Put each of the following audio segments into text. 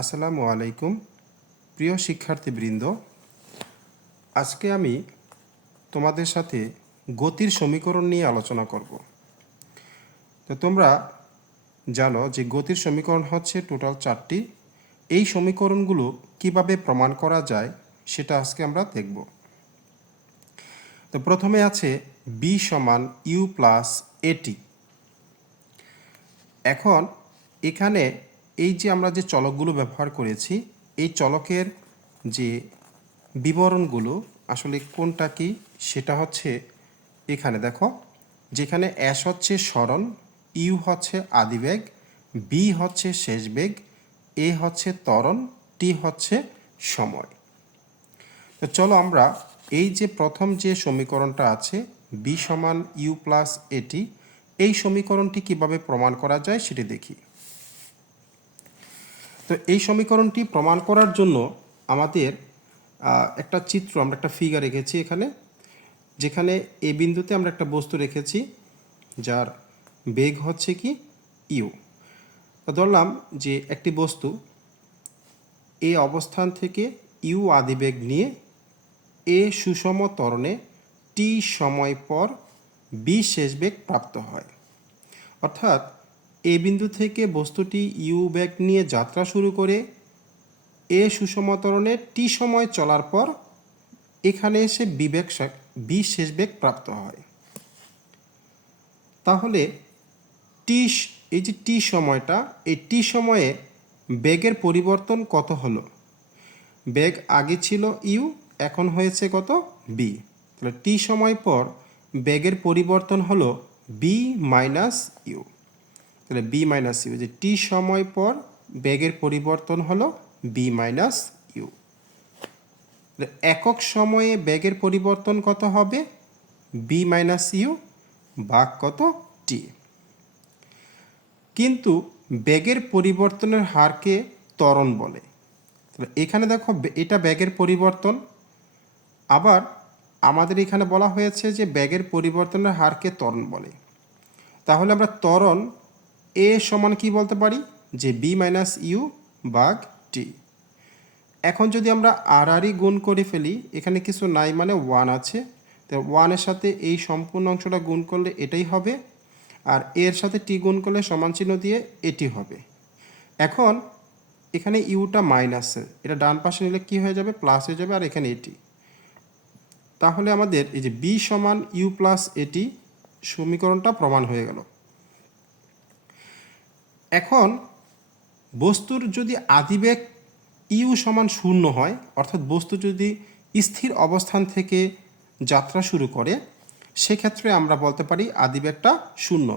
আসসালামু আলাইকুম প্রিয় শিক্ষার্থীবৃন্দ। আজকে আমি তোমাদের সাথে গতির সমীকরণ নিয়ে আলোচনা করব। তো তোমরা জানো যে গতির সমীকরণ হচ্ছে টোটাল 4টি। এই সমীকরণগুলো কিভাবে প্রমাণ করা যায় সেটা আজকে আমরা দেখব। তো প্রথমে আছে বি সমান ইউ প্লাস এটি। এখন এখানে এই যে আমরা যে চলকগুলো ব্যবহার করেছি, এই চলকের যে বিবরণগুলো আসলে কোনটা কি সেটা হচ্ছে এখানে দেখো, যেখানে এস হচ্ছে সরণ, ইউ হচ্ছে আদিবেগ, বি হচ্ছে শেষ বেগ, এ হচ্ছে ত্বরণ, টি হচ্ছে সময়। তো চলো আমরা এই যে প্রথম যে সমীকরণটা আছে বি সমান ইউ প্লাস এটি, এই সমীকরণটি কিভাবে প্রমাণ করা যায় সেটি দেখি। তো এই সমীকরণটি প্রমাণ করার জন্য আমাদের একটা চিত্র, আমরা একটা ফিগার রেখেছি এখানে, যেখানে এ বিন্দুতে আমরা একটা বস্তু রেখেছি যার বেগ হচ্ছে কি ইউ। ধরলাম যে একটি বস্তু এই অবস্থান থেকে ইউ আদিবেগ নিয়ে এ সুষম ত্বরণে টি সময় পর বি শেষ বেগ প্রাপ্ত হয়। অর্থাৎ এ বিন্দু থেকে বস্তুটি ইউ বেগ নিয়ে যাত্রা শুরু করে এ সুষম ত্বরণে টি সময় চলার পর এখানে এসে বি শেষ বেগ প্রাপ্ত হয়। তাহলে এই যে টি সময়টা, এই টি সময়ে বেগের পরিবর্তন কত হলো? বেগ আগে ছিল ইউ, এখন হয়েছে কত? বি। তাহলে টি সময় পর বেগের পরিবর্তন হলো বি মাইনাস ইউ। তাহলে বি মাইনাস ইউ, যে টি সময় পর বেগের পরিবর্তন হলো বি মাইনাস ইউ। একক সময়ে বেগের পরিবর্তন কত হবে? বি মাইনাস ইউ ভাগ কত? টি। কিন্তু বেগের পরিবর্তনের হারকে ত্বরণ বলে। এখানে দেখো এটা বেগের পরিবর্তন, আবার আমাদের এখানে বলা হয়েছে যে বেগের পরিবর্তনের হারকে ত্বরণ বলে। তাহলে আমরা ত্বরণ এ সমান কি বলতে পারি? যে বি মাইনাস ইউ ভাগ টি। এখন যদি আমরা আরই গুণ করে ফেলি, এখানে কিছু নাই মানে ওয়ান আছে, তো ওয়ানের সাথে এই সম্পূর্ণ অংশটা গুণ করলে এটাই হবে, আর এর সাথে টি গুণ করলে সমান চিহ্ন দিয়ে এটি হবে। এখন এখানে ইউটা মাইনাসে, এটা ডান পাশে নিলে কি হয়ে যাবে? প্লাস হয়ে যাবে, আর এখানে এটি। তাহলে আমাদের এই যে বি সমান ইউ প্লাস এটি সমীকরণটা প্রমাণ হয়ে গেল। এখন বস্তুর যদি আদিবেগ ইউ সমান শূন্য হয়, অর্থাৎ বস্তু যদি স্থির অবস্থান থেকে যাত্রা শুরু করে, সেক্ষেত্রে আমরা বলতে পারি আদিবেগটা শূন্য।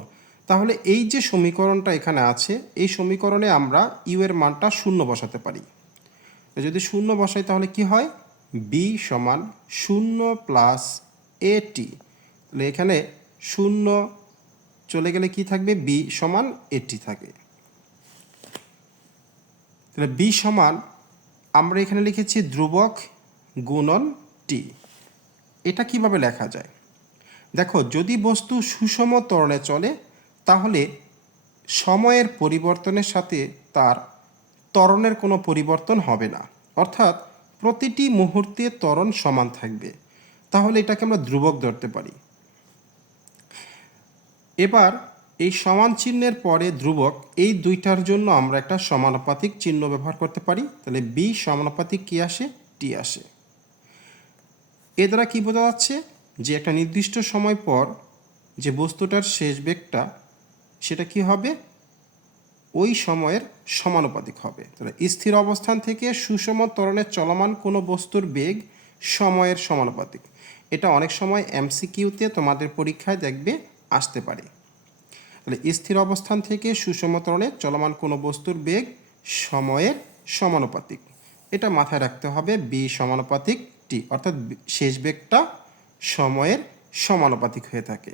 তাহলে এই যে সমীকরণটা এখানে আছে, এই সমীকরণে আমরা ইউ এর মানটা শূন্য বসাতে পারি। যদি শূন্য বসাই তাহলে কি হয়? বি সমান শূন্য প্লাস এ টি। তাহলে এখানে শূন্য চলে গেলে কি থাকবে? বি সমান এটি থাকে। তাহলে বি সমান আমরা এখানে লিখেছি ধ্রুবক গুণন টি। এটা কিভাবে লেখা যায়? দেখো, যদি বস্তু সুষম ত্বরণে চলে তাহলে সময়ের পরিবর্তনের সাথে তার ত্বরণের কোনো পরিবর্তন হবে না, অর্থাৎ প্রতিটি মুহূর্তে ত্বরণ সমান থাকবে। তাহলে এটাকে আমরা ধ্রুবক ধরতে পারি। এবার এই সমান চিহ্নের পরে ধ্রুবক, এই দুইটার জন্য আমরা একটা সমানুপাতিক চিহ্ন ব্যবহার করতে পারি। তাহলে বি সমানুপাতিক কি আসে? টি আসে। এ দ্বারা কি বোঝা যাচ্ছে? যে একটা নির্দিষ্ট সময় পর যে বস্তুটার শেষ বেগটা, সেটা কি হবে? ওই সময়ের সমানুপাতিক হবে। তাহলে স্থির অবস্থান থেকে সুষম ত্বরণে চলমান কোনো বস্তুর বেগ সময়ের সমানুপাতিক। এটা অনেক সময় এমসিকিউতে তোমাদের পরীক্ষায় দেখবে আসতে পারে। তাহলে স্থির অবস্থান থেকে সুষম ত্বরণে চলমান কোনো বস্তুর বেগ সময়ের সমানুপাতিক, এটা মাথায় রাখতে হবে। বি সমানুপাতিক টি, অর্থাৎ শেষ বেগটা সময়ের সমানুপাতিক হয়ে থাকে।